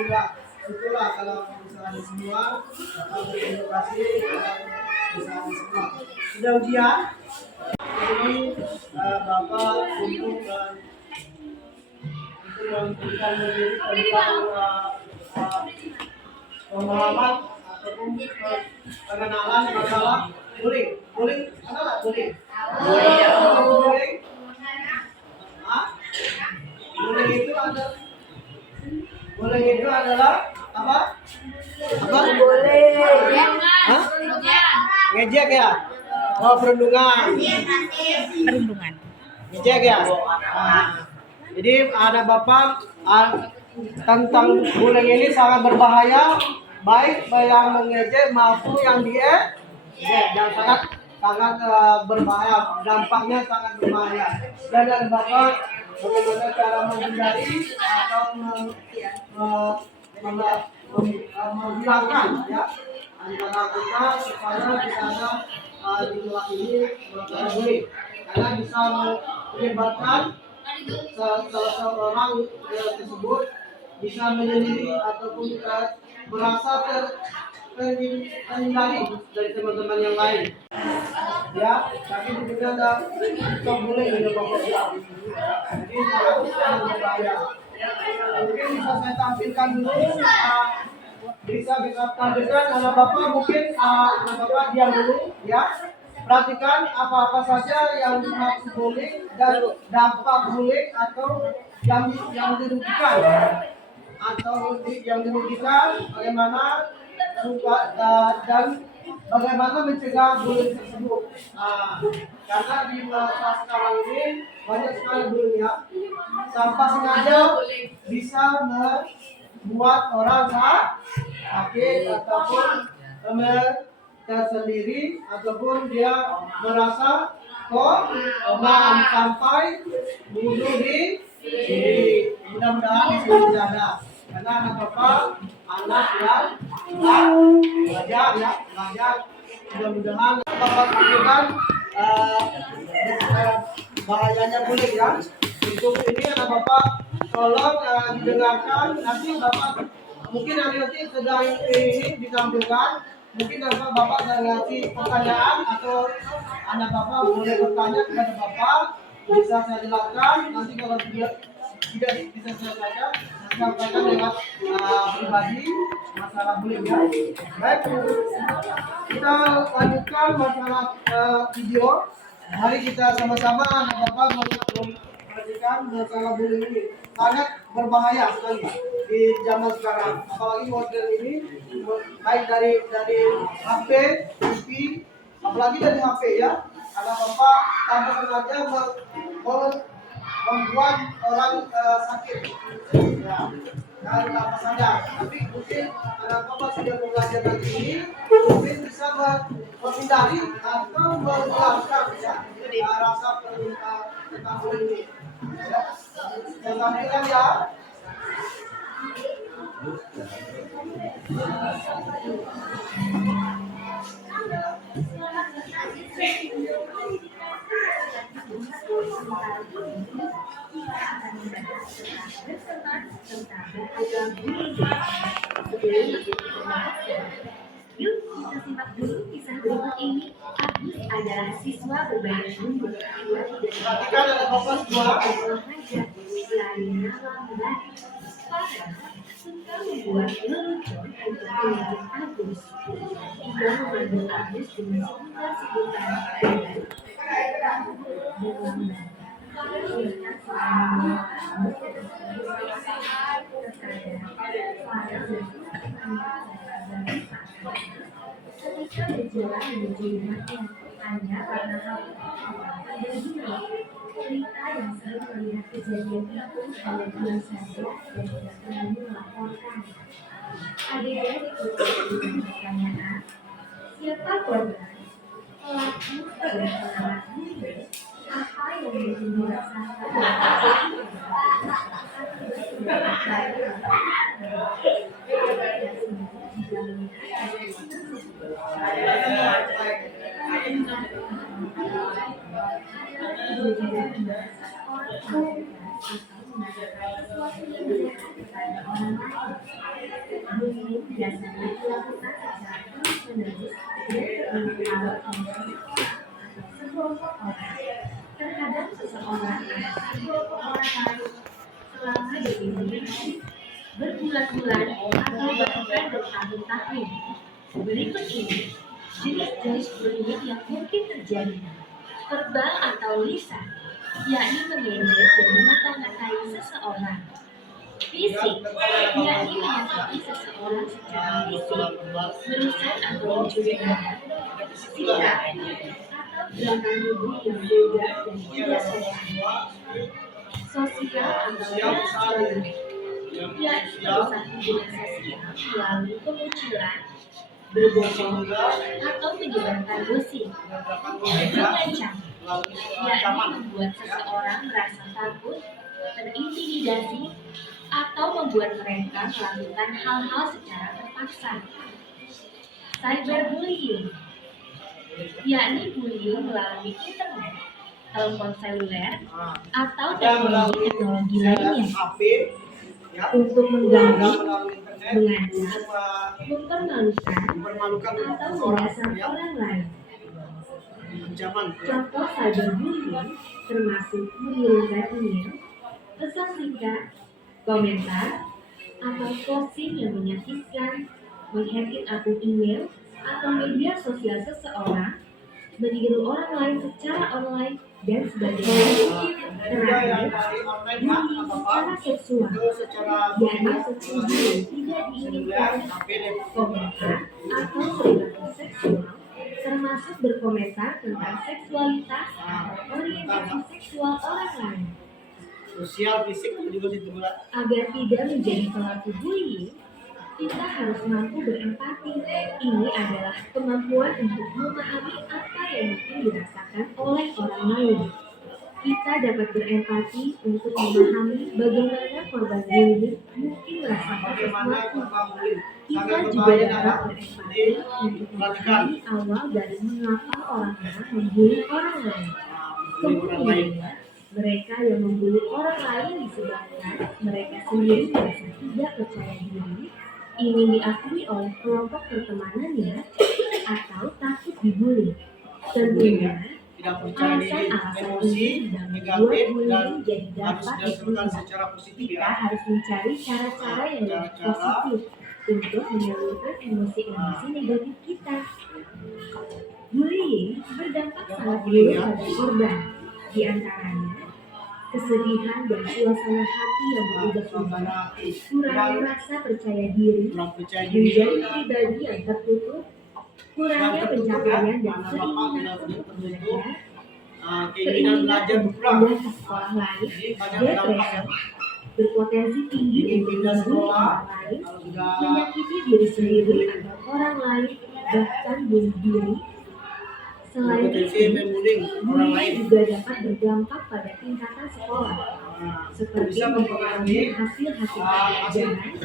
itulah kalau misalnya semua terima kasih bisa semua sudah ujian. Jadi Bapak untuk memberikan diri tentang pemahaman ataupun pengenalan masalah bullying. Bullying ada nggak bullying? Bullying. Bullying itu ada. Bullying itu adalah apa? Apa? Boleh. Hah? Ngejek ya? Oh, perundungan. Perundungan. Ngejek ya? Nah, jadi ada Bapak tentang bullying ini sangat berbahaya, baik yang mengejek maupun yang dia dan sangat berbahaya, dampaknya sangat berbahaya. Dan ada Bapak bagaimana cara menghindari atau menghilangkan ya antara kita supaya kita ada di kelas ini bullying karena bisa menyebabkan seseorang tersebut bisa menyendiri ataupun merasa terhindari dari teman-teman yang lain. Ya, tapi juga ada boleh juga Bapak. Jadi sangat berbahaya. Mungkin bisa saya tampilkan dulu. Bisa tampilkan anak Bapak mungkin anak Bapak diam dulu ya. Perhatikan apa-apa saja yang dimaksud bullying dan dampak bullying atau yang dirugikan bagaimana dan bagaimana mencegah bullying tersebut. Karena di masa sekarang ini banyak sekali bullying ya. Tanpa sengaja bisa membuat orang sakit ataupun tersendiri ataupun dia merasa sampai bunuh diri. Mudah-mudahan itu tidak ada karena anak Bapak anak yang belajar mudah-mudahan Bapak tunjukkan bahayanya bullying ya. Untuk ini anak Bapak tolong didengarkan, nanti Bapak mungkin nanti sedang ini ditampilkan. Mungkin Bapak ada ngasih pertanyaan atau anak Bapak boleh bertanya kepada Bapak, bisa saya jelaskan. Nanti kalau tidak bisa saya sampaikan, sampaikan lewat pribadi masalah bullying ya. Baik, kita lanjutkan masalah video. Mari kita sama-sama anak Bapak memperhatikan masalah bullying ini. Sangat berbahaya sekali di zaman sekarang, apalagi model ini baik dari HP, TV, apalagi dari HP ya. Ada Bapak tanpa sengaja membuat orang sakit ya, dan apa saja. Tapi mungkin anak Bapak sudah belajar lagi ini, mungkin bisa menghindari atau menghilangkan ya rasa tentang ini. Yang tampilkan ya. Yuk kita simak dulu kisah berikut ini. Agus adalah siswa berbadan mundur yang Perhatikan ada Bapak semua. suka membuat lelucon untuk menyebut Agus. Ia memanggil Agus dengan sebutan-sebutan ketika berjalan menuju rumahnya hanya karena hal ada dua cerita yang sering melihat kejadian itu hanya diam saja dan tidak berani melaporkan. Adik-adik bertanya pertanyaan, siapa korban? Pelaku dan pelaku apa yang menjadi dirasakan? biasanya dilakukan secara terus-menerus dan berpengaruh oleh sekelompok orang terhadap seseorang atau sekelompok orang lain selama berminggu-minggu, berbulan-bulan, atau bahkan bertahun-tahun. Berikut ini jenis-jenis bullying yang mungkin terjadi. Verbal atau lisan, yakni mengejek dan memata-matai seseorang. Fisik, yakni menyakiti seseorang secara fisik, merusak atau mencuri darah. Sikap atau gerakan tubuh yang vulgar dan tidak sopan. Sosial atau relasional, yakni merusak hubungan sosial melalui kemunculan, berbohong, atau menyebarkan gosip. Mengancam, yakni membuat seseorang merasa takut, terintimidasi, atau membuat mereka melakukan hal-hal secara terpaksa. Cyberbullying, yakni bullying melalui internet, telepon seluler, atau teknologi lainnya HP, ya, untuk mengganggu, melalui internet, mengancam, mempermalukan, atau menyasar orang lain. ancaman, ya. Contoh cyberbullying termasuk mengirimkan email, pesan singkat, komentar, atau posting yang menyakitkan, menghack akun email atau media sosial seseorang, meniru orang lain secara online, dan sebagainya. Terakhir, bullying secara seksual, yakni setuju yang tidak diinginkan, komentar atau perilaku seksual, termasuk berkomentar tentang seksualitas atau orientasi seksual orang lain. Sosial, fisik, juga situ pula. Agar tidak menjadi pelaku bullying, kita harus mampu berempati. Ini adalah kemampuan untuk memahami apa yang mungkin dirasakan oleh orang lain. Kita dapat berempati untuk memahami bagaimana korban bullying mungkin merasakan sesuatu. Kita juga dapat berempati untuk memahami awal dari mengapa orang-orang membuli orang lain. Kemudian, mereka yang membuli orang lain disebabkan mereka sendiri merasa tidak percaya diri, ingin diakui oleh kelompok pertemanannya, atau takut dibully. Tentunya, Tidak percaya diri, alasan-alasan emosi, ini tidak membuat negatif, dan bullying jadi harus dapat dilakukan dicegah. secara positif, Kita ya. harus mencari cara-cara yang lebih positif untuk menyalurkan emosi-emosi negatif kita. Bullying berdampak sangat buruk pada korban, di antaranya kesedihan dan suasana hati yang berubah-ubah, kurangnya rasa percaya diri, Kurang percaya diri, menjadi pribadi yang tertutup, kurangnya pencapaian dan keinginan untuk belajar, keinginan belajar untuk berkurang. pindah ke sekolah lain, Jadi banyak dampak, ya. depresi, berpotensi tinggi Ini untuk pindah membuli sekolah, orang lain, kalau sudah menyakiti diri sendiri atau orang lain, bahkan bunuh diri. Selain berpotensi itu, membullying orang bullying lain. juga dapat berdampak pada tingkatan sekolah, seperti Bisa mempengaruhi hasil-hasil hasil pelajaran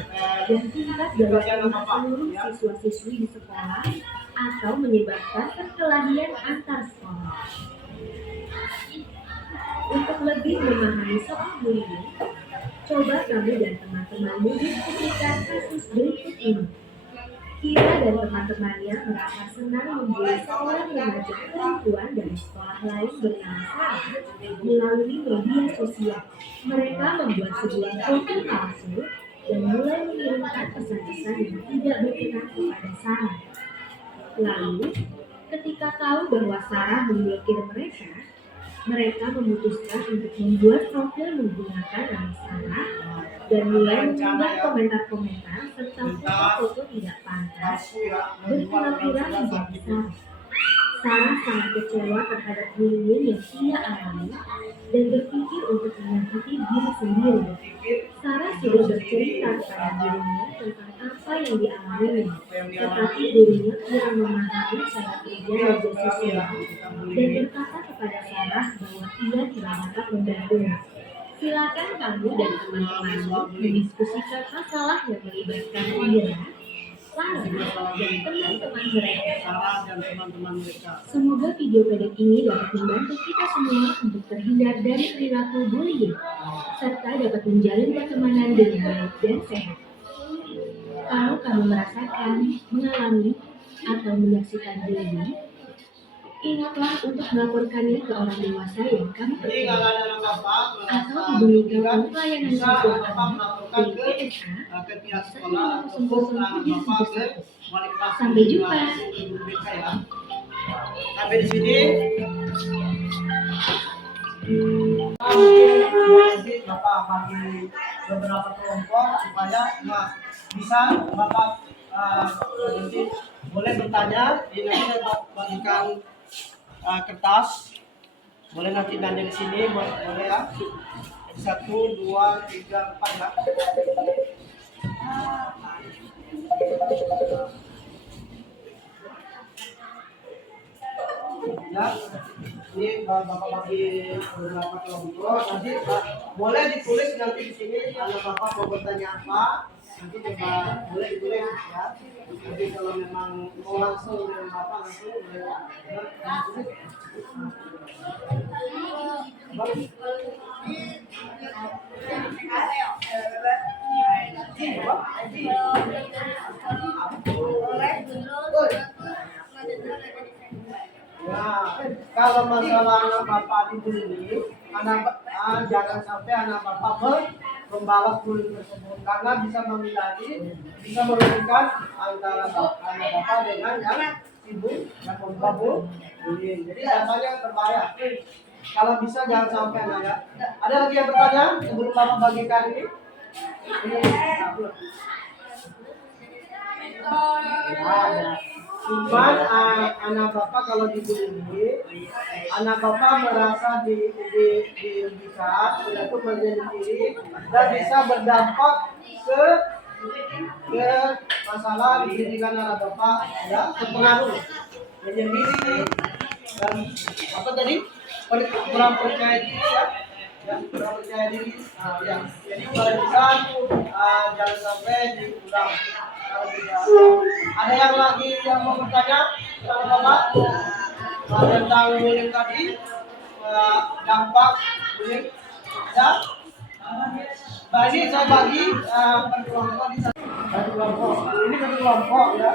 dan tingkat dalam seluruh siswa-siswi di sekolah, atau menyebabkan perkelahian antar sekolah. Untuk lebih memahami soal bullying, coba kamu dan teman-temanmu diskusikan kasus berikut ini. Kira dan teman-temannya merasa senang membuli seorang remaja perempuan dari sekolah lain bernama Sarah melalui media sosial. Mereka membuat sebuah profil palsu dan mulai mengirimkan pesan-pesan yang tidak berkenan kepada Sarah. Lalu, ketika tahu bahwa Sarah memblokir mereka memutuskan untuk membuat profil menggunakan nama Sarah dan mulai mengunggah komentar-komentar serta foto-foto tidak pantas berpura-pura menjadi Sarah. Sarah sangat kecewa terhadap bullying yang ia alami dan berpikir untuk menyakiti diri sendiri. Sarah sudah bercerita kepada gurunya tentang apa yang dialaminya, tetapi gurunya kurang memahami cara kerja media sosial dan berkata kepada Sarah bahwa ia tidak dapat membantunya. Silakan kamu dan teman-temanmu mendiskusikan masalah yang melibatkan Ira, Sarah, dan teman-teman mereka. Sarah dan teman-teman mereka. Semoga video pendek ini dapat membantu kita semua untuk terhindar dari perilaku bullying, serta dapat menjalin pertemanan dengan baik dan sehat. Kalau kamu merasakan, mengalami, atau menyaksikan bullying, ingatlah untuk melaporkannya ke orang dewasa yang kamu Jadi kalau percaya ada bapak atau merasa hubungi dirugikan, telepon pelayanan bisa sosial bapak anak melaporkan di PSA ke pihak sekolah ataupun bapak ke wali kelas. Sampai jumpa. BK ya. Sampai di sini. Mungkin bapak bagi beberapa kelompok supaya bisa bapak nanti boleh bertanya. Ini nanti saya bagikan kertas. Boleh nanti nanya di sini, boleh ya. 1, 2, 3, 4 ya. Ya, ini bapak bagi beberapa kelompok. Nanti boleh ditulis nanti di sini. Kalau bapak mau bertanya apa, nanti coba boleh ditulis ya. Nanti kalau memang mau langsung dengan bapak langsung boleh ditulis. Nah, kalau masalah anak bapak dibully, jangan sampai anak bapak membalas bullying tersebut karena bisa bisa merugikan antara anak bapak dengan yang ibu yang membawa bullying. Jadi dampaknya berbahaya. Kalau bisa jangan sampai ya. Ada lagi yang bertanya sebelum bapak bagikan ini? Ada. Cuman anak bapak kalau dibully, anak bapak merasa dirugikan, untuk menjadi diri dan bisa berdampak ke masalah pendidikan anak bapak ya, berpengaruh menyendiri dan apa tadi kurang percaya diri ya kurang percaya diri ya. Jadi kalau bisa jangan sampai dikurang. Ada yang lagi yang mau bertanya sama bapak tentang bullying tadi, dampak bullying ya. Nah ini saya bagi per kelompok di satu kelompok. Ini satu kelompok ya.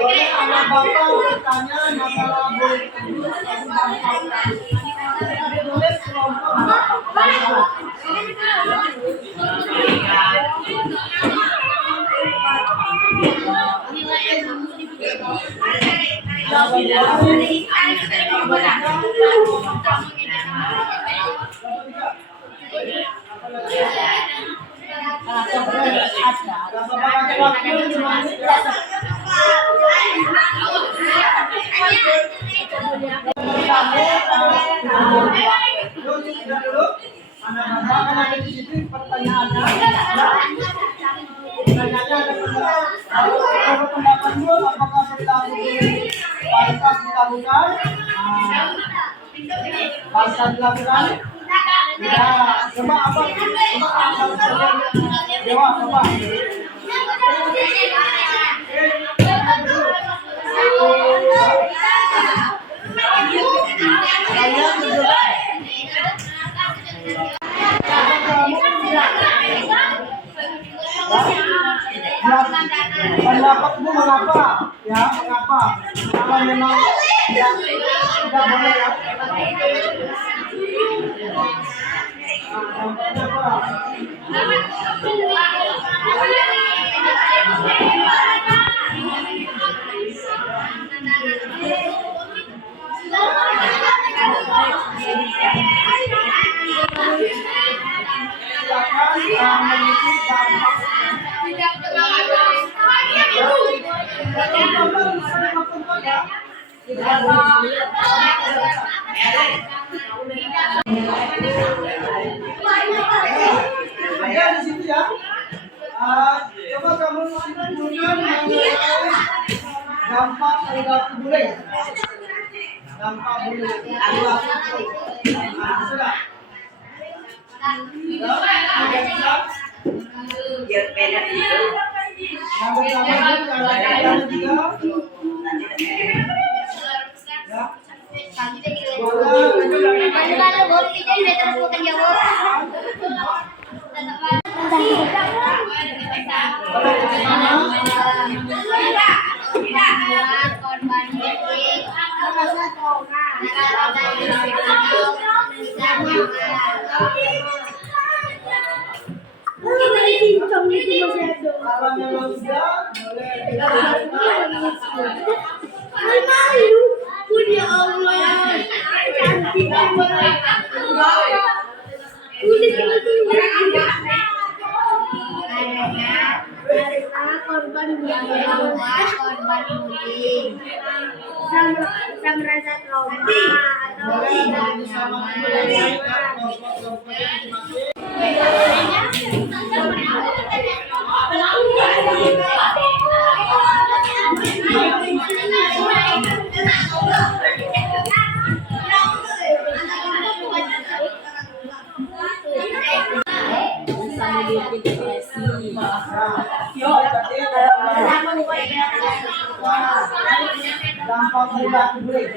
Boleh anak bapak bertanya masalah bullying itu ditulis kelompok dulu. Anak bapak kan ada di situ pertanyaannya. Pertanyaannya ada pendapatmu apakah perilaku pantas dilakukan? Pantas dilakukan? Ya, coba apa? Jawab apa? Pendapatmu mengapa? Ya, mengapa? Kalau memang tidak boleh ya. Ada di situ ya. Coba kamu simpulkan mengenai dampak perilaku bullying. Dampak bullying. Sudah. Biar pendek itu. Yang pertama yang ketiga. Kalau memang sudah Ya Allah, cantik banget. Karena korban bullying saya merasa trauma atau tidak dampak perilaku bullying.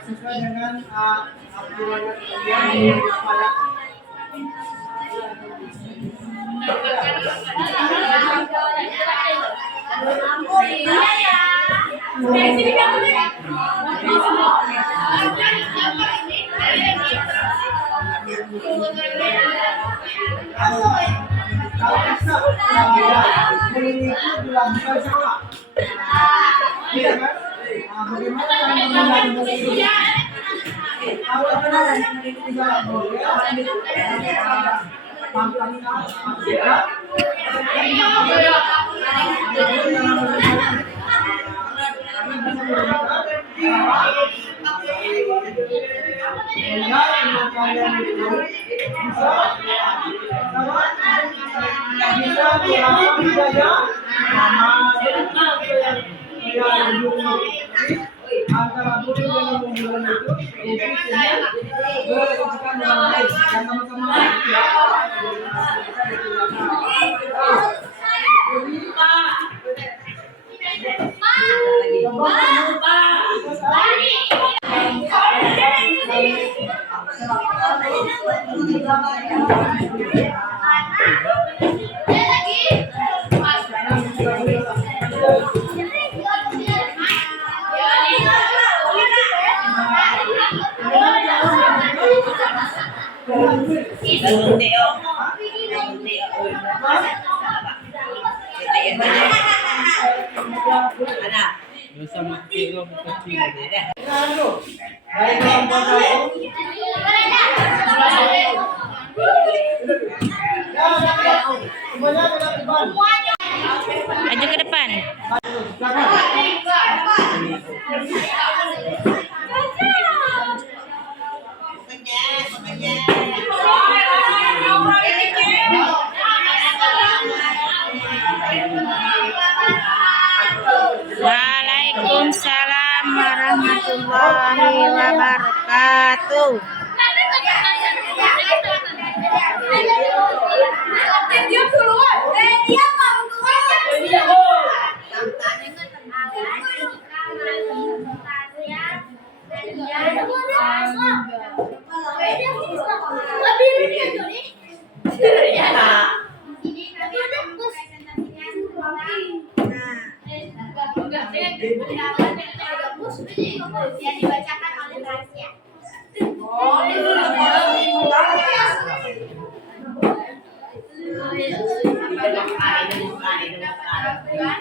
Sesuai dengan aturan yang kepala. Kalau bisa bullying itu dilakukan sama, iya kan? Bagaimana cara menghindari bullying? Kalau benar tidak boleh, antara bullying dengan pembunuhan itu berkecuali dengan baik yang sama-sama ya. Coba Maju ke depan. Waalaikumsalam warahmatullahi wabarakatuh. Yang dibacakan oleh Tasya. Waalaikumsalam warahmatullahi wabarakatuh.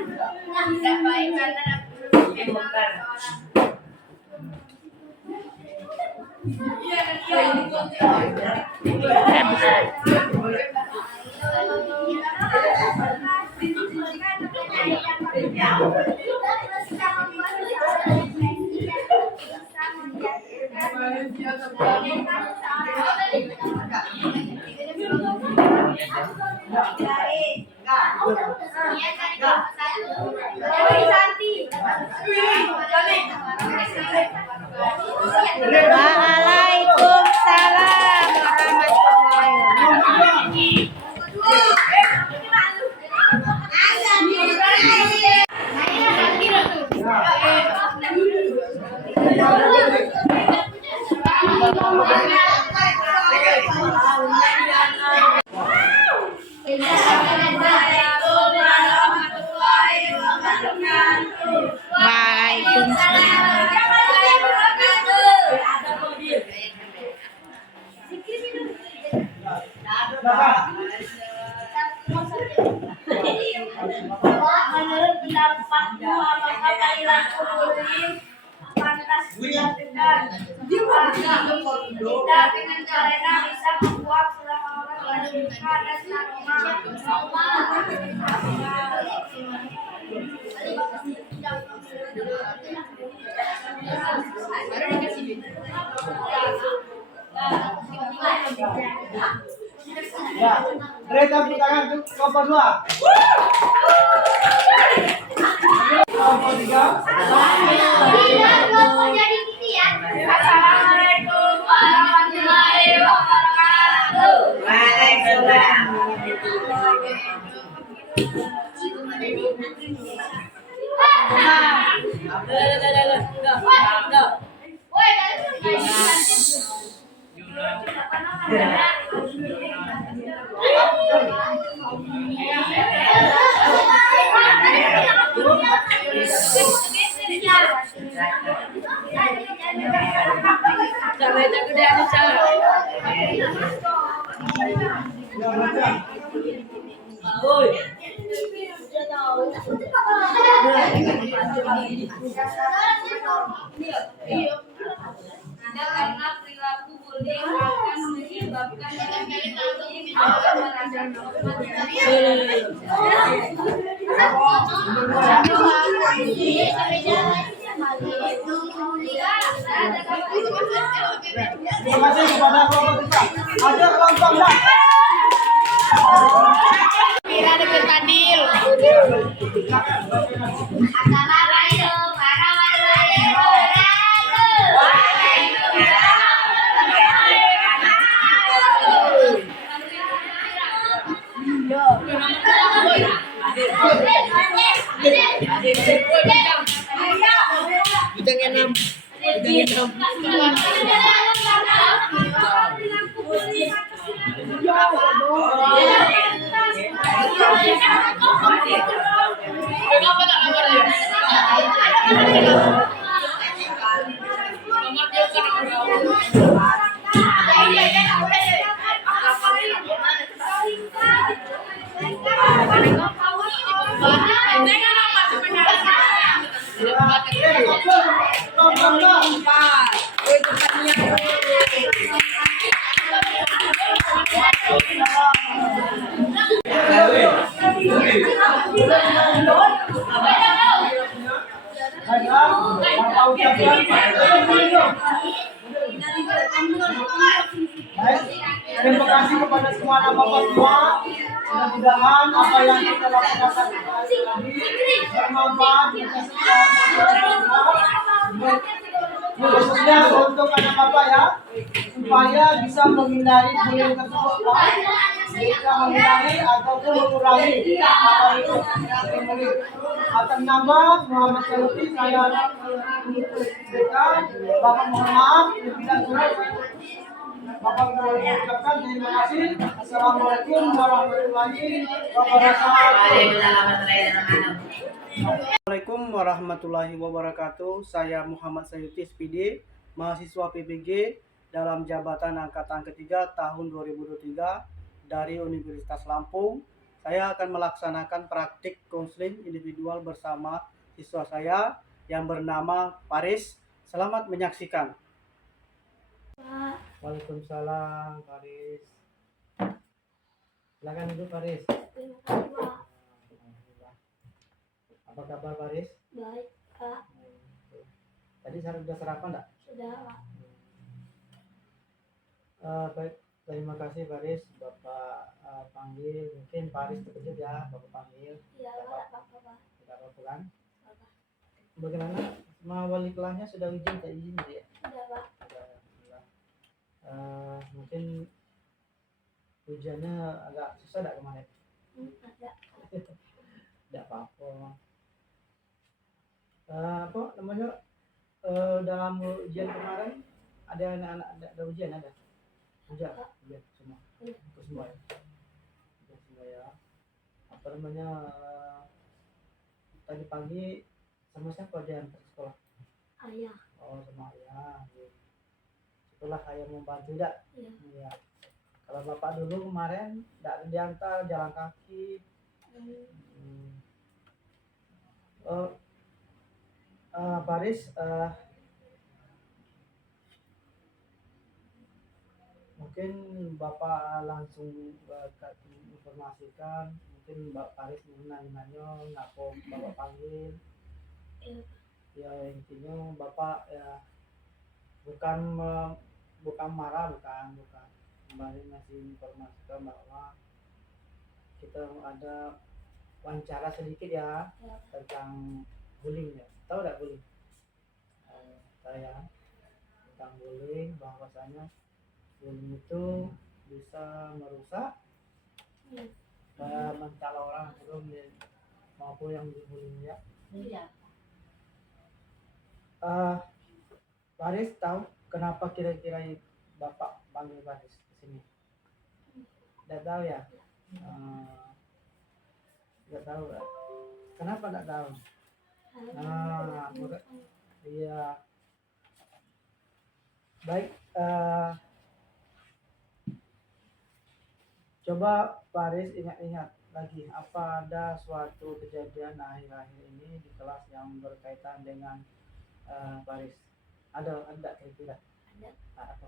Menurut pendapat apakah perilaku bullying pantas dilakukan? Tidak, karena bisa membuat seseorang terluka dan trauma. Ya, Reza tepuk tangan untuk kelompok 2. Kelompok 3. Assalamualaikum warahmatullahi wabarakatuh. Waalaikumsalam. Karena perilaku bullying akan menyebabkan Terima kasih kepada kelompok 3. Ada kelompok 4. Kira deket Fadil. Assalamualaikum warahmatullahi Baiklah, Bapak ucapkan baik. Terima kasih kepada semua anak Bapak semua. Mudah-mudahan apa yang kita lakukan hari ini bermanfaat kita semua. Khususnya untuk anak Bapak ya, supaya bisa menghindari bullying tersebut, bisa menghindari ataupun mengurangi apa itu bullying. Atas nama Muhammad Saluti, saya berikan Bapak mohon maaf bila kurang. Bapak mengucapkan terima kasih. Assalamualaikum warahmatullahi wabarakatuh. Assalamualaikum warahmatullahi wabarakatuh. Saya Muhammad Sayuti SPD, mahasiswa PPG dalam jabatan angkatan ketiga tahun 2023 dari Universitas Lampung. Saya akan melaksanakan praktik konseling individual bersama siswa saya yang bernama Paris. Selamat menyaksikan. Waalaikumsalam, Paris. Silakan duduk, Paris. Apa kabar, Paris? Baik, Kak. Tadi sudah sarapan enggak? Sudah, Kak. Baik, terima kasih Paris. Bapak panggil, mungkin Paris terkejut ya, Bapak panggil. Iya, Kak, apa-apa. Tidak apa-apa kan? Bagaimana? Semua wali kelasnya sudah izin, tak izin dia? Sudah, Pak. Sudah, alhamdulillah. Mungkin ujiannya agak susah enggak kemarin? Ada. Tidak apa-apa. Apa namanya? Dalam ujian kemarin ada anak-anak ada ujian ada? Ujian semua. Itu semua ya. Itu semua ya. Apa namanya? Tadi pagi sama siapa dia antar sekolah? Ayah. Oh, sama ayah. Setelah ayah membantu tidak? Iya. Iya. Kalau bapak dulu kemarin tidak diantar jalan kaki. Paris, mungkin bapak langsung informasikan, mungkin Mbak Paris nanya-nanya ngapa bapak panggil. Iya. Ya intinya bapak ya bukan marah, bukan kembali ngasih informasikan bahwa kita ada wawancara sedikit ya tentang bullying ya. Tahu tidak bullying? Saya tentang bullying, bahwasanya bullying itu bisa merusak mental orang maupun yang dibully ya. Iya. Paris tahu kenapa kira-kira bapak panggil Paris ke sini? Tidak tahu ya? Tidak tahu ya? Kenapa tidak tahu? Iya. Baik. Coba Paris ingat-ingat lagi, apa ada suatu kejadian akhir-akhir ini di kelas yang berkaitan dengan Paris? Ada kira-kira? Ada. Apa?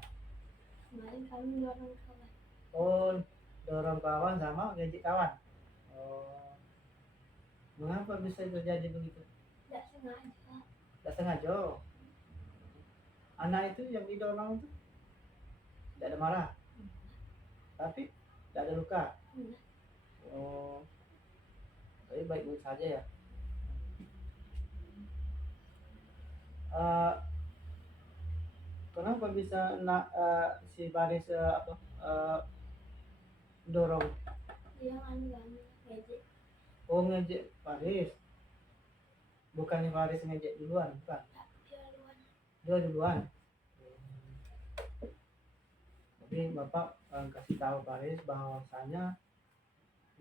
Kemarin kami dorong kawan. Oh, dorong kawan sama ngejek kawan. Oh, mengapa bisa terjadi begitu? Tidak sengaja. Tidak sengaja. Anak itu yang didorong itu tidak ada marah, tapi tidak ada luka. Oh, tapi baik-baik saja ya. Kenapa bisa si Paris dorong? Dia ngejek. Oh, ngejek Paris. Bukannya Paris ngejek duluan, bukan? Dia duluan. Dia duluan. Tapi Jadi Bapak kasih tahu Faris bahwasanya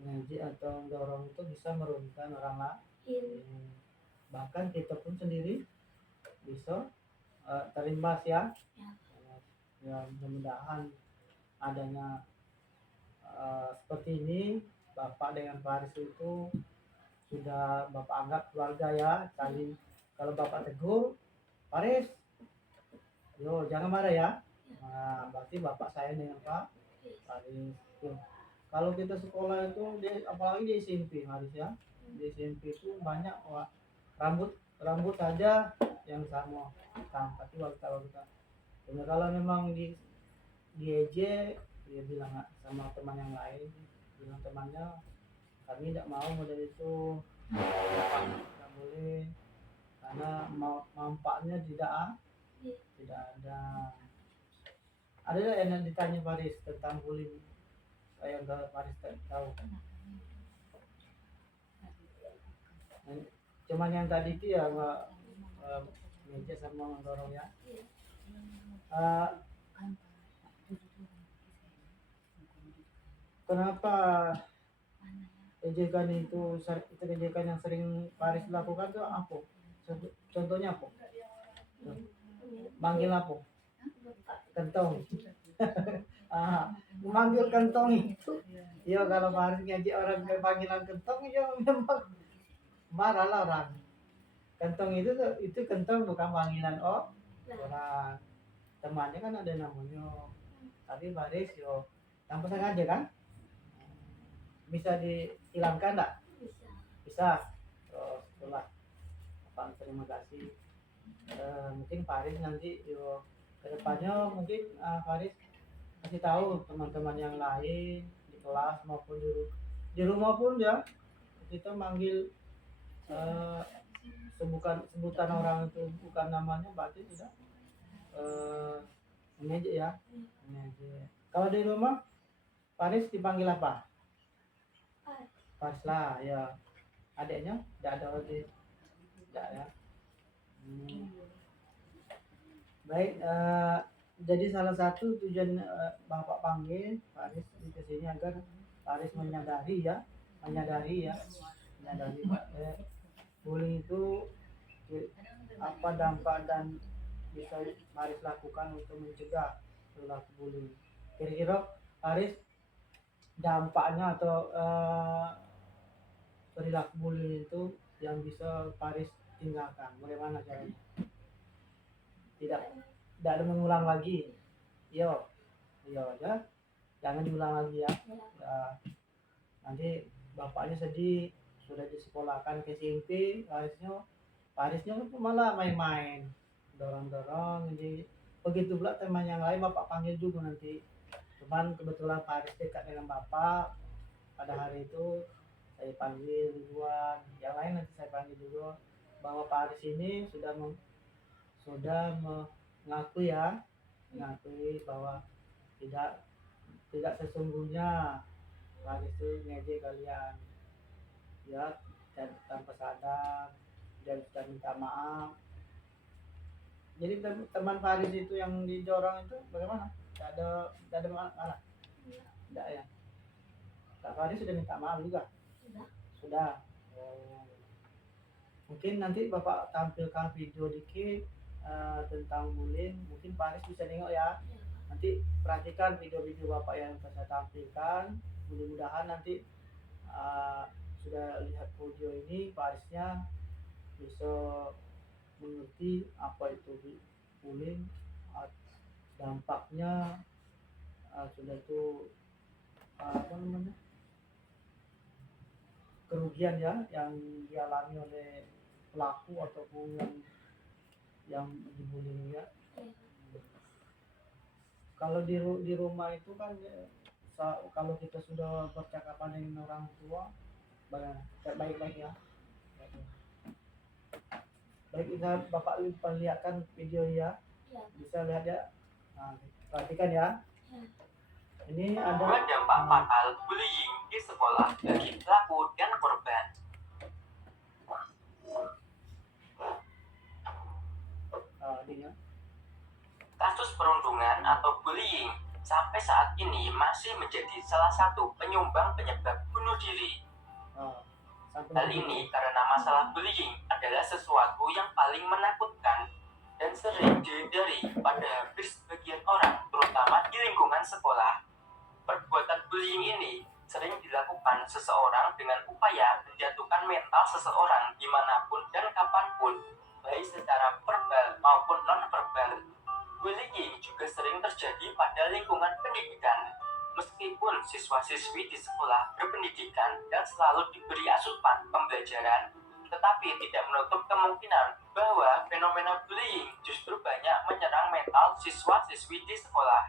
ngaji atau dorong itu bisa merugikan orang lain. Bahkan kita pun sendiri bisa terimbas ya. Ya mudah-mudahan adanya seperti ini, Bapak dengan Faris itu sudah Bapak anggap keluarga ya. Saling kalau Bapak tegur, Faris, yo jangan marah ya. Nah, berarti Bapak sayang dengan Pak Faris. Yo. Kalau kita sekolah itu, apalagi di SMP Faris ya, di SMP itu banyak rambut saja yang sama hitam. Tapi kalau kita kalau memang di EJ, dia bilang sama teman yang lain, bilang temannya, kami tidak mau model itu, tidak boleh, karena manfaatnya tidak ada. Ada yang ditanya Faris tentang bullying, saya nggak Faris tahu. Cuman yang tadi itu ya meja sama mendorong ya. Kenapa ejekan itu ejekan yang sering Faris lakukan tuh apa? Contohnya apa? Manggil apa? Kentong. Manggil kentong itu. Ya kalau Faris ngejek orang kayak panggilan kentong, ya memang marah lah orang. Kentong itu kentong bukan panggilan orang. Temannya kan ada namanya. Tapi Faris yo tanpa sengaja kan? Bisa dihilangkan enggak? Bisa. Terus itulah. Terima kasih. Mungkin Faris nanti yo kedepannya mungkin Faris kasih tahu teman-teman yang lain di kelas maupun di rumah pun ya kita manggil sebutan orang itu bukan namanya berarti tidak mengejek ya. Mengejek. Kalau di rumah Faris dipanggil apa? Faris lah ya. Adiknya tidak ada lagi. Tidak ya. Baik, jadi salah satu tujuan Bapak panggil Faris di sini agar Faris menyadari bullying itu apa dampak dan bisa Faris lakukan untuk mencegah perilaku bullying. Kira-kira Faris dampaknya atau perilaku bullying itu yang bisa Faris tinggalkan, bagaimana caranya? Tidak ada mengulang lagi. Iya ya, jangan diulang lagi ya. Nanti bapaknya sedih, sudah disekolahkan ke SMP, Farisnya malah main-main, dorong-dorong. Jadi begitu pula teman yang lain Bapak panggil juga nanti. Cuman kebetulan Faris dekat dengan Bapak, pada hari itu saya panggil duluan, yang lain nanti saya panggil dulu, bahwa Faris ini sudah mengakui bahwa tidak sesungguhnya Faris itu ngejek kalian ya, dan tanpa sadar dan sudah minta maaf. Jadi teman Faris itu yang didorong itu bagaimana? Tidak ada masalah? Tidak ya. Kak Faris sudah minta maaf juga? Sudah. Mungkin nanti Bapak tampilkan video dikit tentang bullying. Mungkin Faris bisa nengok ya. Nanti perhatikan video-video Bapak yang saya tampilkan. Mudah-mudahan nanti sudah lihat video ini, Farisnya bisa mengerti apa itu bullying, dampaknya, sudah itu kerugian ya yang dialami oleh pelaku ataupun yang dibully ya. Kalau di rumah itu kan kalau kita sudah percakapan dengan orang tua baik-baik ya. Baik, bisa Bapak perlihatkan video ya. Bisa lihat ya. Nah, perhatikan ya. Ini ada dampak fatal bullying di sekolah bagi pelaku dan korban. ini ya. Kasus perundungan atau bullying sampai saat ini masih menjadi salah satu penyumbang penyebab bunuh diri. Hal ini karena masalah bullying adalah sesuatu yang paling menakutkan dan sering dihindari pada hampir sebagian orang, terutama di lingkungan sekolah. Perbuatan bullying ini sering dilakukan seseorang dengan upaya menjatuhkan mental seseorang dimanapun dan kapanpun, baik secara verbal maupun non-verbal. Bullying juga sering terjadi pada lingkungan pendidikan. Meskipun siswa-siswi di sekolah berpendidikan dan selalu diberi asupan pembelajaran, tetapi tidak menutup kemungkinan bahwa fenomena bullying justru banyak menyerang mental siswa-siswi di sekolah.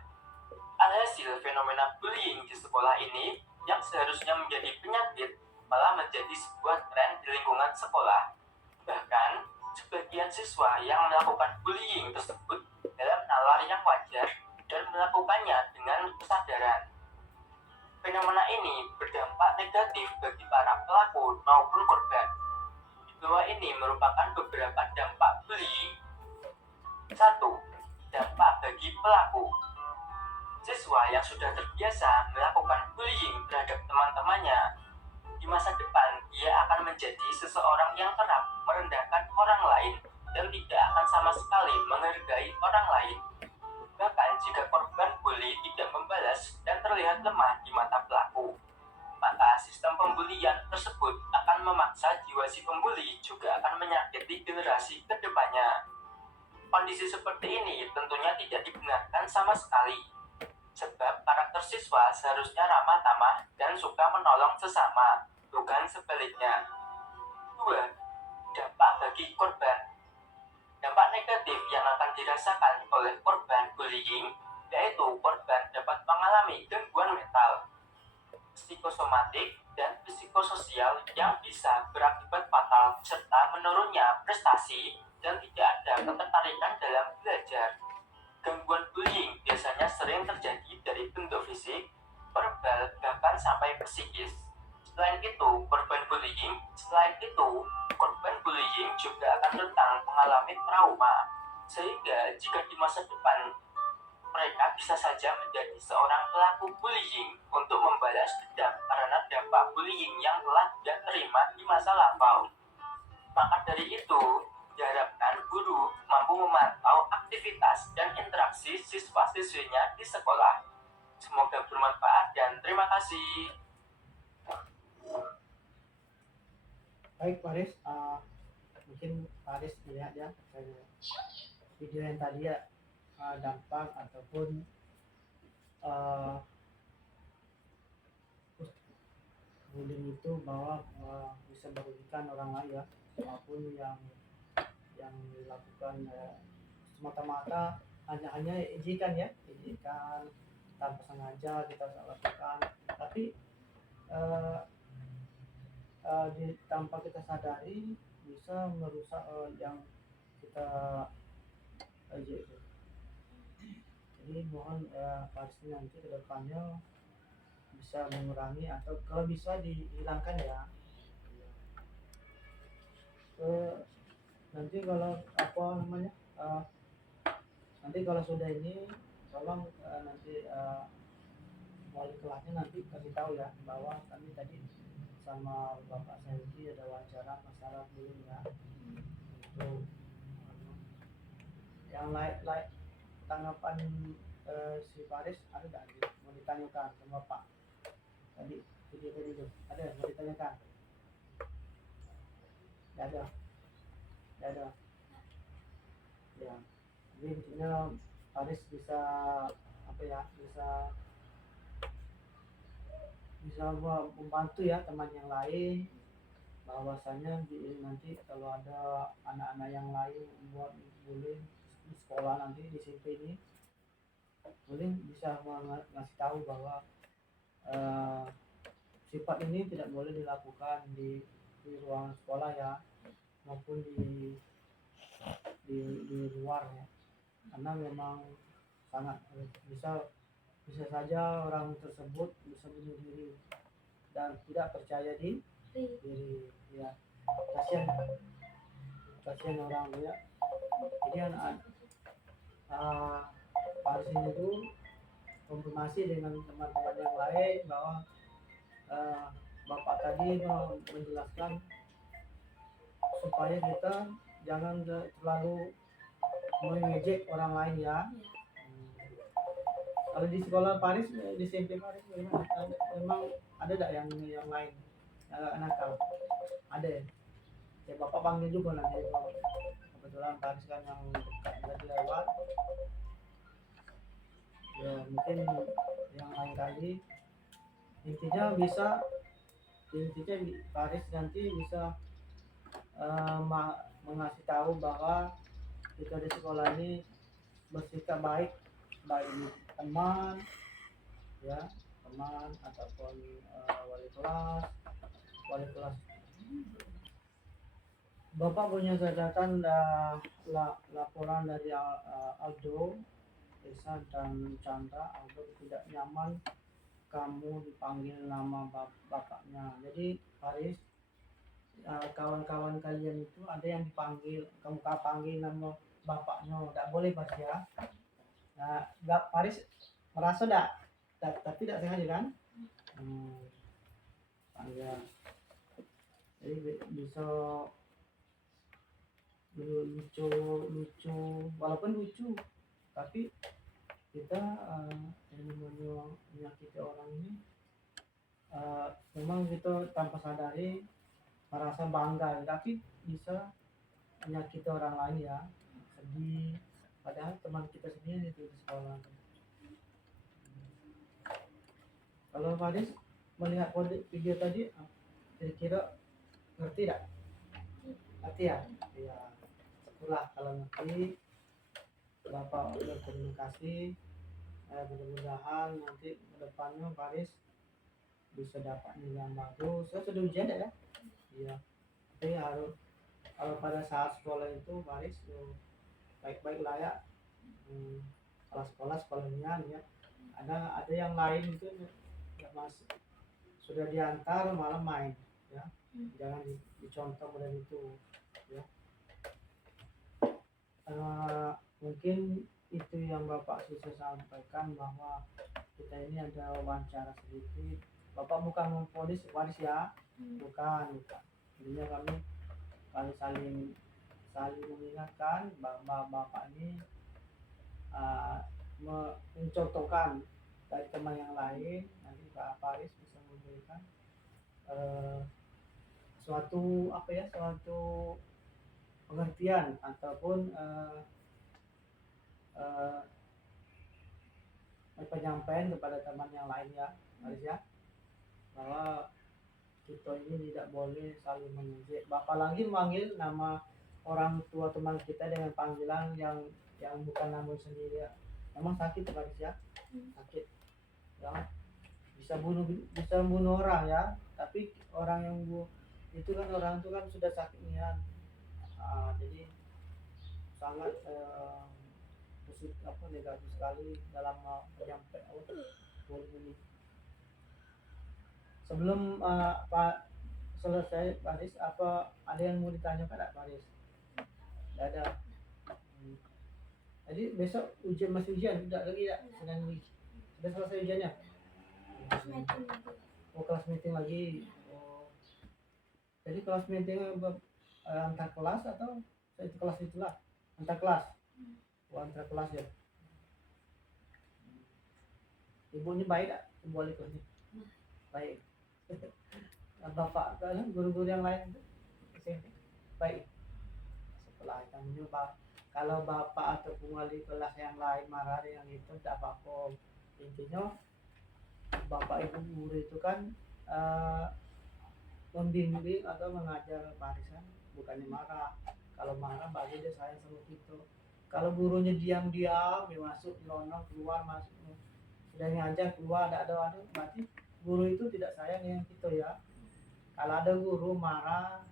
Alhasil, fenomena bullying di sekolah ini yang seharusnya menjadi penyakit malah menjadi sebuah tren di lingkungan sekolah. Bahkan, sebagian siswa yang melakukan bullying tersebut dalam nalar yang wajar dan melakukannya dengan kesadaran. Fenomena ini berdampak negatif bagi para pelaku maupun korban. Di bawah ini merupakan beberapa dampak bullying. 1. Dampak bagi pelaku. Siswa yang sudah terbiasa melakukan bullying terhadap teman-temannya, di masa depan dia akan menjadi seseorang yang kerap merendahkan orang lain dan tidak akan sama sekali menghargai orang lain. Bahkan jika korban bully tidak membalas dan terlihat lemah di mata pelaku, maka sistem pembulian tersebut akan memaksa jiwa si pembuli juga akan menyakiti generasi kedepannya. Kondisi seperti ini tentunya tidak dibenarkan sama sekali, sebab karakter siswa seharusnya ramah tamah dan suka menolong sesama, bukan sebaliknya. 2. Dampak bagi korban. Dampak negatif yang akan dirasakan oleh korban bullying yaitu korban dapat mengalami gangguan mental, psikosomatik, dan psikososial yang bisa berakibat fatal serta menurunnya prestasi dan tidak ada ketertarikan dalam belajar. Gangguan bullying biasanya sering terjadi dari bentuk fisik, verbal, bahkan sampai psikis. Selain itu, korban bullying juga akan rentan mengalami trauma, sehingga jika di masa depan mereka bisa saja menjadi seorang pelaku bullying untuk membalas dendam karena dampak bullying yang telah dia terima di masa lampau. Maka dari itu, diharapkan guru mampu memantau aktivitas dan interaksi siswa-siswinya di sekolah. Semoga bermanfaat dan terima kasih. Baik, Paris. Mungkin Paris lihat ya video yang tadi ya, dampak ataupun bullying itu bahwa bisa merugikan orang lain ya, maupun yang dilakukan semata-mata hanya ejekan tanpa sengaja kita lakukan, tapi tanpa kita sadari bisa merusak yang kita ejek. Jadi mohon Paris nanti ke depannya bisa mengurangi atau kalau bisa dihilangkan ya. Nanti kalau nanti kalau sudah ini tolong nanti wali kelasnya nanti kasih tahu ya bahwa kami tadi sama Bapak Saidi ada wawancara masalah bullying ya. Untuk yang lain tanggapan si Faris ada nggak mau ditanyakan sama Pak tadi video tadi itu ada mau ditanyakan? Nggak ada ya. Jadi intinya Faris bisa bisa membantu ya teman yang lain, bahwasanya nanti kalau ada anak-anak yang lain buat bullying di sekolah nanti di SMP ini, bullying bisa ngasih tahu bahwa sifat ini tidak boleh dilakukan di ruangan sekolah ya, maupun di luar ya, karena memang sangat bisa saja orang tersebut bisa bunuh diri dan tidak percaya diri ya. Kasihan orang ya. Jadi Paris ini tuh konfirmasi dengan teman-teman yang lain bahwa Bapak tadi menjelaskan supaya kita jangan terlalu mengejek orang lain ya. Kalau di sekolah Paris, di SMP Paris memang ada tidak yang lain nakal? Ada ya? Ya Bapak panggil juga nanti kalau kebetulan Paris kan yang dekat dari lewat. Ya mungkin yang lain kali intinya Paris nanti bisa mengasih tahu bahwa kita di sekolah ini bersikap baik teman ya, teman ataupun wali kelas. Bapak punya catatan laporan dari Aldo, Esa dan Chandra. Aldo tidak nyaman kamu dipanggil nama bapaknya. Jadi Paris, kawan-kawan kalian itu ada yang dipanggil, kamu panggil nama bapaknya, tidak boleh Paris ya. Nah, Paris merasa tapi tidak sengaja kan? Panggil. Jadi bisa lucu, walaupun lucu, tapi kita yang menyakiti orang ini memang kita tanpa sadari merasa bangga, tapi bisa menyakiti orang lain ya, sedih, padahal teman kita sendiri itu di sekolah. Kalau Faris melihat video tadi, kira-kira ngerti tidak? Ngerti ya? Ya, syukurlah kalau ngerti. Bapak berterima kasih. Mudah-mudahan nanti kedepannya Faris bisa dapat nilai yang bagus. Saya sudah ujian ya? Iya. Tapi harus kalau pada saat sekolah itu Faris baik-baik layak. Sekolahnya ya. Ada yang lain itu nggak masuk. Sudah diantar malah main ya. Jangan dicontoh model itu ya. Mungkin itu yang Bapak bisa sampaikan, bahwa kita ini ada wawancara sedikit. Bapak bukan memponis Waris ya, bukan. Intinya kami saling mengingatkan bahwa Bapak ini mencontohkan dari teman yang lain. Nanti Pak Faris bisa memberikan suatu pengertian ataupun penyampaian kepada teman yang lain ya, Faris ya, bahwa kita ini tidak boleh saling mengejek. Bapak lagi memanggil nama orang tua teman kita dengan panggilan yang bukan nama sendiri ya. Memang sakit Faris ya, sakit ya, bisa bunuh orang ya. Tapi orang yang itu kan sudah sakit niat. Jadi sangat negatif sekali dalam menyampaikan ini. Sebelum Pak selesai Faris, apa ada yang mau ditanyakan Pak Faris? Tidak ada. Jadi besok masih ujian, tidak lagi ya? Sudah selesai ujiannya? Kelas meeting lagi. Jadi kelas meeting antar kelas atau itu kelas itulah antar kelas? Antar kelas ya. Ibunya baik tak? Boleh kelasnya? Baik. Bapak guru-guru yang lain baik. Setelah itu kalau bapak atau wali kelas yang lain marah dengan itu tidak apa-apa. Intinya bapak ibu guru itu kan membimbing atau mengajar barisan, bukannya marah. Kalau marah bagi dia sayang sama kita. Kalau gurunya diam-diam, dia masuk nyelonong keluar masuk, sudah ngajar keluar ada berarti guru itu tidak sayang dengan kita ya. Kalau ada guru marah,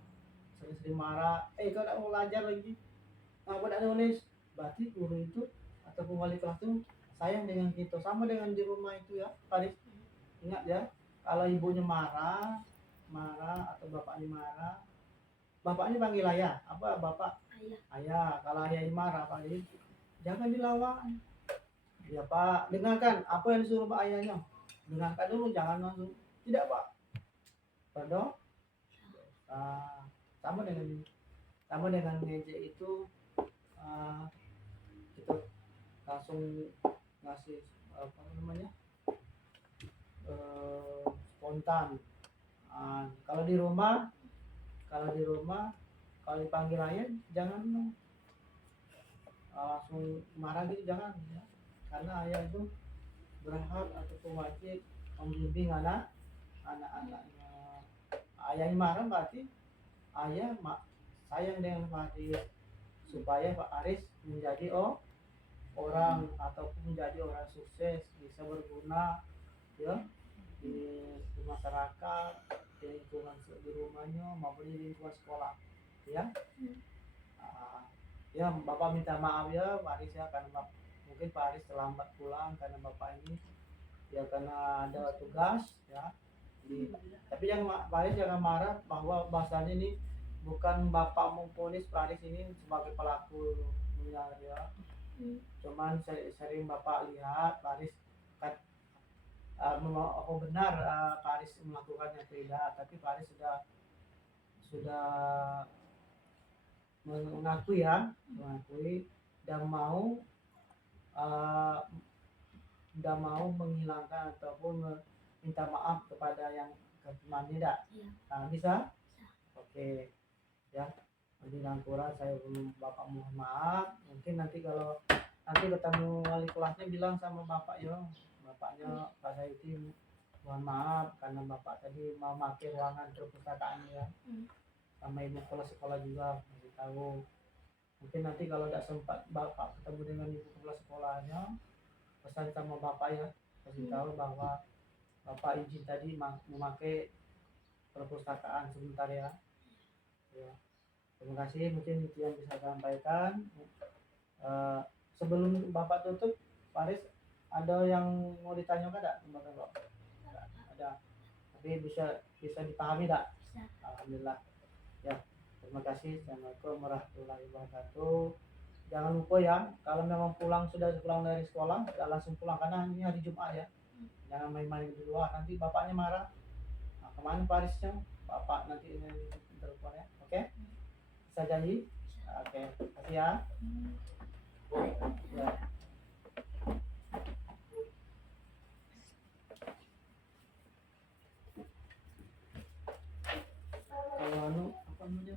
sering-sering marah, kau tak mau belajar lagi, apa tak nulis, berarti guru itu atau wali kelas itu sayang dengan kita. Sama dengan di rumah itu ya, Faris. Ingat ya, kalau ibunya marah atau bapaknya marah, bapaknya panggil ayah, apa bapak? Ayah. Kalau ayah marah, Faris, jangan dilawan. Ya Pak, dengarkan apa yang disuruh Pak ayahnya. Dengarkan dulu, jangan langsung. Tidak Pak. Pardon? Ah, sama dengan ngejek itu, kita langsung ngasih apa namanya, spontan. Kalau di rumah kalau dipanggil ayah jangan langsung marah gitu, jangan ya. Karena ayah itu berhak ataupun wajib membimbing anak-anaknya. Ayahnya marah berarti ayah sayang dengan Pak Aris, supaya Pak Aris menjadi orang ataupun menjadi orang sukses, bisa berguna ya di masyarakat, di lingkungan di rumahnya maupun di lingkungan sekolah ya. Ya Bapak minta maaf ya Pak Aris ya, karena mungkin Pak Aris terlambat pulang karena Bapak ini ya karena ada tugas ya. Tapi Pak Aris jangan marah bahwa bahasanya ini bukan Bapak memponis Pak Aris ini sebagai pelaku ya. Cuman sering Bapak lihat Pak Aris kan apa benar Pak Aris melakukan yang tidak, tapi Pak Aris sudah mengakui dan mau menghilangkan ataupun minta maaf kepada yang temannya tidak. Bisa? Oke ya, dengan kurang saya Bapak mohon maaf. Mungkin nanti kalau ketemu wali kelasnya bilang sama Bapak ya, bapaknya Pak Saidi mohon maaf karena Bapak tadi mau pakai ruangan perpustakaan ya. Sama ibu kepala sekolah juga kasih tahu. Mungkin nanti kalau tidak sempat Bapak ketemu dengan ibu kepala sekolahnya, pesan sama Bapak ya, kasih tahu bahwa Bapak izin tadi memakai perpustakaan sebentar ya. Ya. Terima kasih, mungkin itu yang bisa saya sampaikan. Sebelum Bapak tutup, Pak Aris, ada yang mau ditanyakan tidak? Ada. Tapi bisa dipahami tidak? Alhamdulillah. Ya, terima kasih. Assalamualaikum warahmatullahi wabarakatuh. Jangan lupa ya, kalau memang sudah pulang dari sekolah, tidak langsung pulang karena ini hari Jumat ya. Jangan main-main di luar, nanti bapaknya marah. Kemana Pak Arisnya? Bapak nanti ini telepon ya. Oke? Bisa janji? Oke, terima kasih ya. Ya. Kalau apa namanya?